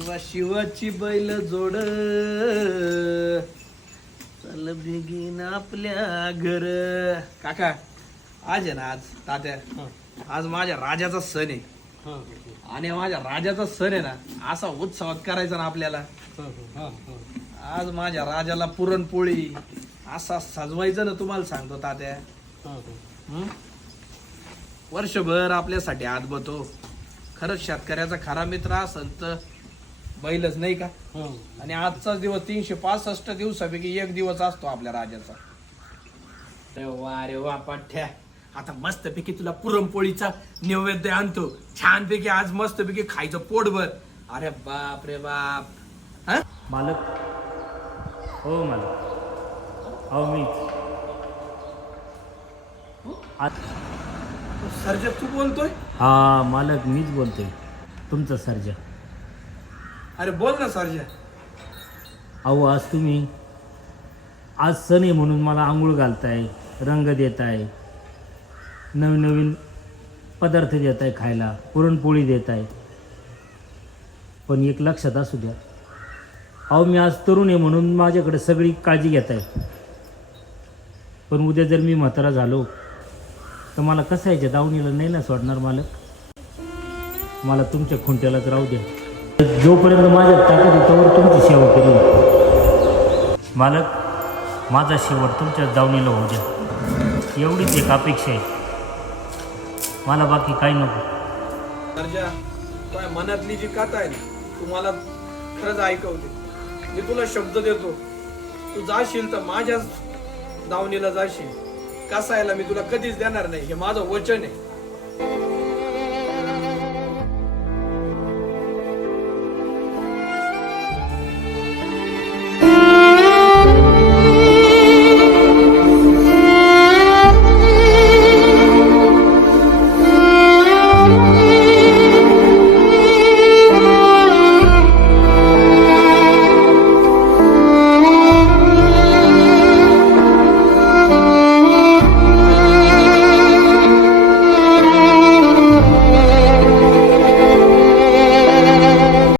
शिवा शिवाची बैल जोड चल बेगीन आपल्या घर. काका आज आहे ना, आज तात्या आज माझ्या राजाचा सण आहे आणि माझ्या राजाचा सण आहे ना, असा उत्सवात करायचा ना आपल्याला. आज माझ्या राजाला पुरणपोळी असा सजवायचं ना, तुम्हाला सांगतो तात्या. वर्षभर आपल्यासाठी हात बतो. खरंच शेतकऱ्याचा खरा मित्र असेल तर बैलच नाही का. आणि आजचाच दिवस 365 दिवसापैकी एक दिवस असतो आपल्या राजाचा. अरे वा पाठ्या, आता मस्तपैकी तुला पुरणपोळीचा नैवेद्य आणतो छानपैकी. आज मस्तपैकी खायचं पोटभर. अरे बाप रे बाप. हा मालक, हो मालक, हो मीच. सर्जा तू बोलतोय? हा मालक, मीच बोलतोय, तुमचा सर्जा. अरे बोल ना सर्जा. अहो आज सण आहे म्हणून मला आंघोळ घालताय, रंग देताय, नवीन नवीन पदार्थ देताय खायला, पुरणपोळी देताय. पण एक लक्षात असू द्या, अहो मी आज तरुण आहे म्हणून माझ्याकडे सगळी काळजी घेताय. पण उद्या जर मी म्हातारा झालो तर मला कसं यायच्या दावणीला नाही ना सोडणार मालक. मला तुमच्या खुंट्यालाच राहू द्या. जोपर्यंत माझ्या ताकद आहे तोवर तुमची सेवा करेन मालक. माझा शेवट तुमच्या दावणीला होऊ द्या, एवढीच एक अपेक्षा आहे मला, बाकी काही नको. सर्जा, तुझ्या मनातली जी कथा आहे ना, तू मला खरंच ऐकवते. मी तुला शब्द देतो, तू जाशील तर माझ्याच दावणीला जाशील. कसायला मी तुला कधीच देणार नाही, हे माझं वचन आहे.